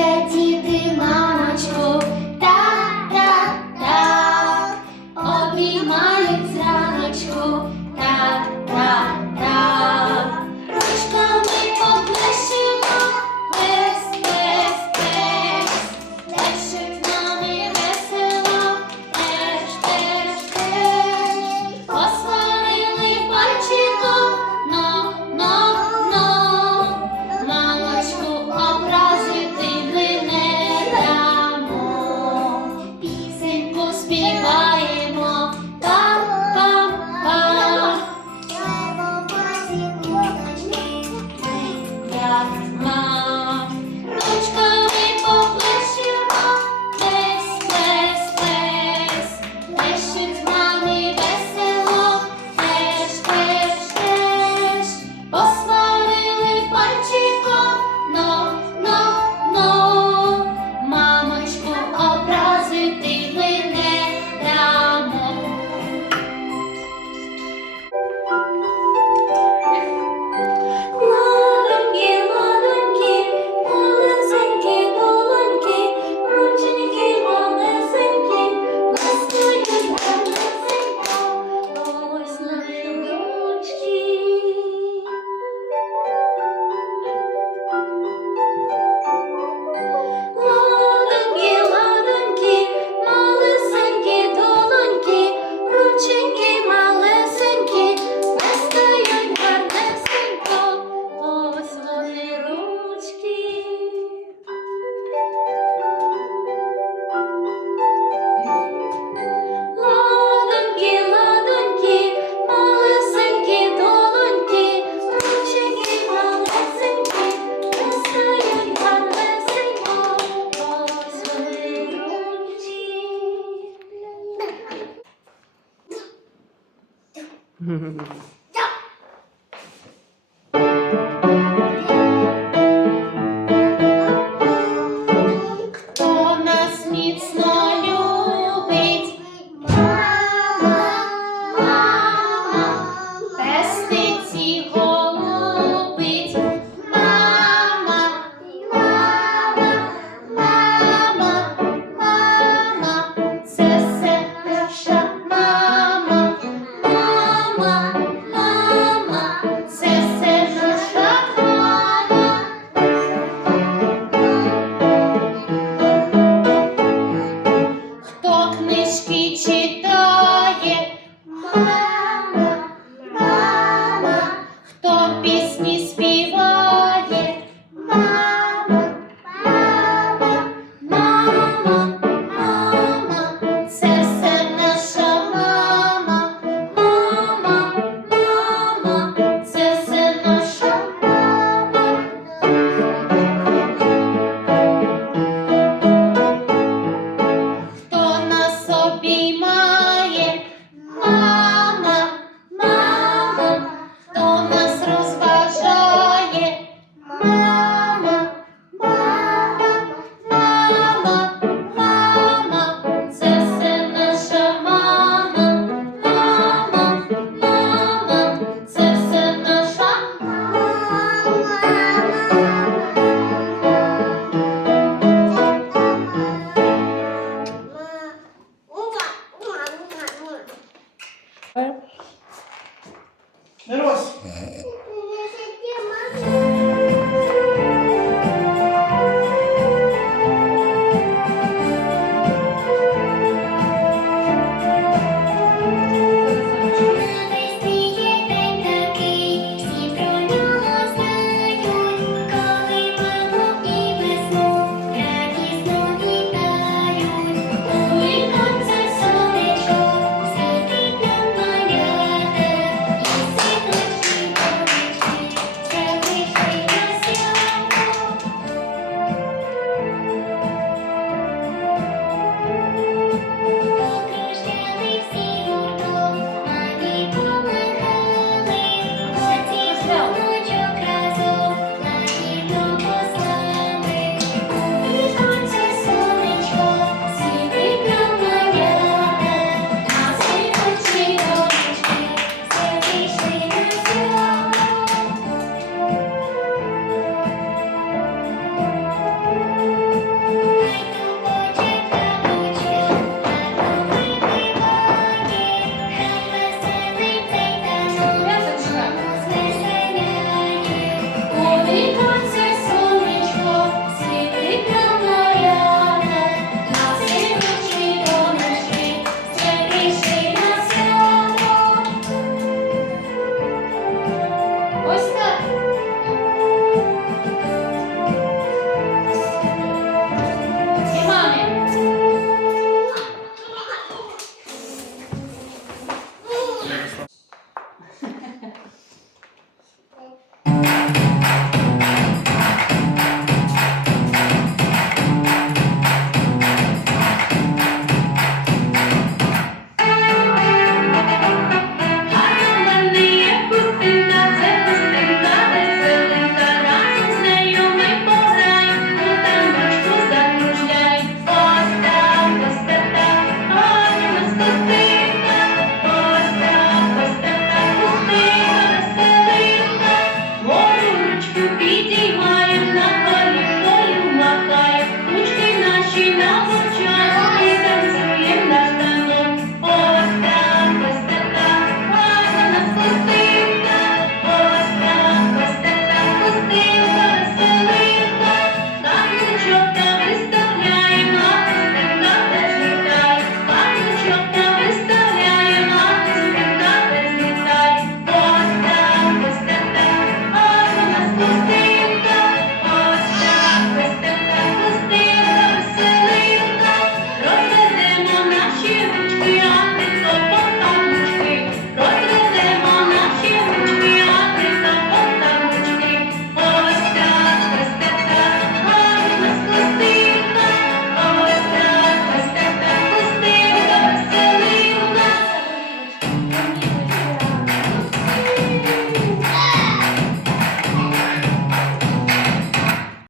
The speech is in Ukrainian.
Люблять діти мамочку, Mm-hmm.